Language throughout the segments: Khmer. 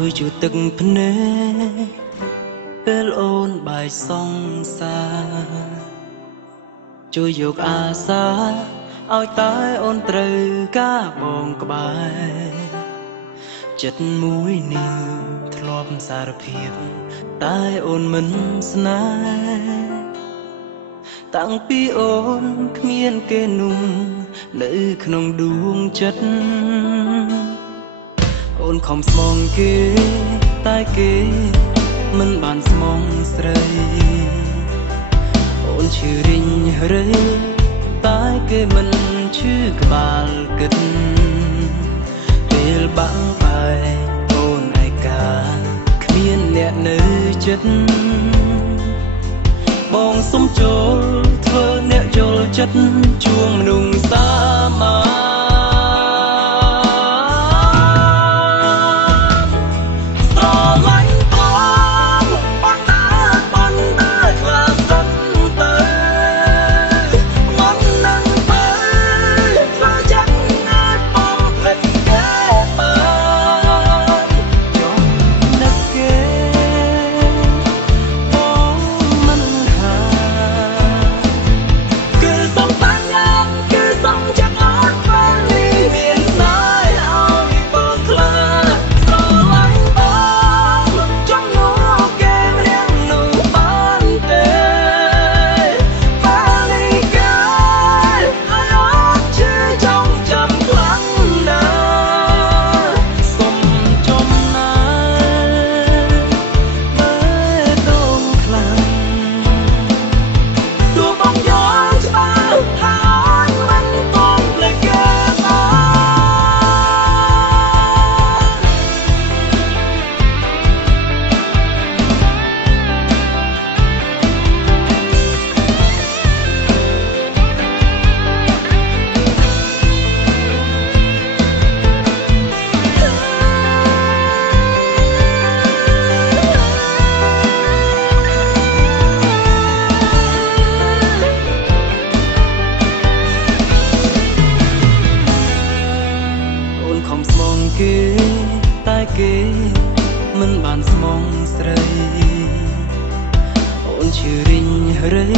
ជួយជូតទឹកភ្នែកពេលអូនបាយសង្សារជួយយកអាសាឲ្យតែអូនត្រូវការបងក្បែរចិត្តមួយនេះធ្លាប់សារភាពតែអូនមិនស្នេហ៍តាំងពីអូនគ្មានគេនោះនៅក្នុងដួងចិត្តអូនខំស្មងគេតែគេមិនបានស្មងស្រីអូនឈឺរិញរើតែគេមិនឈឺក្បាលគិតពេលបាំងបែអូនឯកាគ្មានអ្នកនៅចិត្តបងសុំចូលធ្វើអ្នកយល់ចិត្តជួងមនុស្សសាមាគេតែគេមិនបានស្មងស្រីអូនឈឺរិញរើ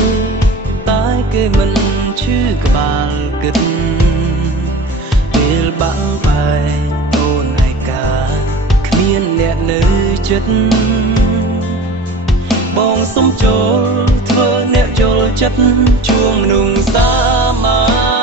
តែគេមិនឈឺក្បាលគិតពេលបាំងបែអូនឯកាគ្មានអ្នកនៅចិត្តបងសុំចូលធ្វើអ្នកយល់ចិត្តជួងមនុស្សសាមា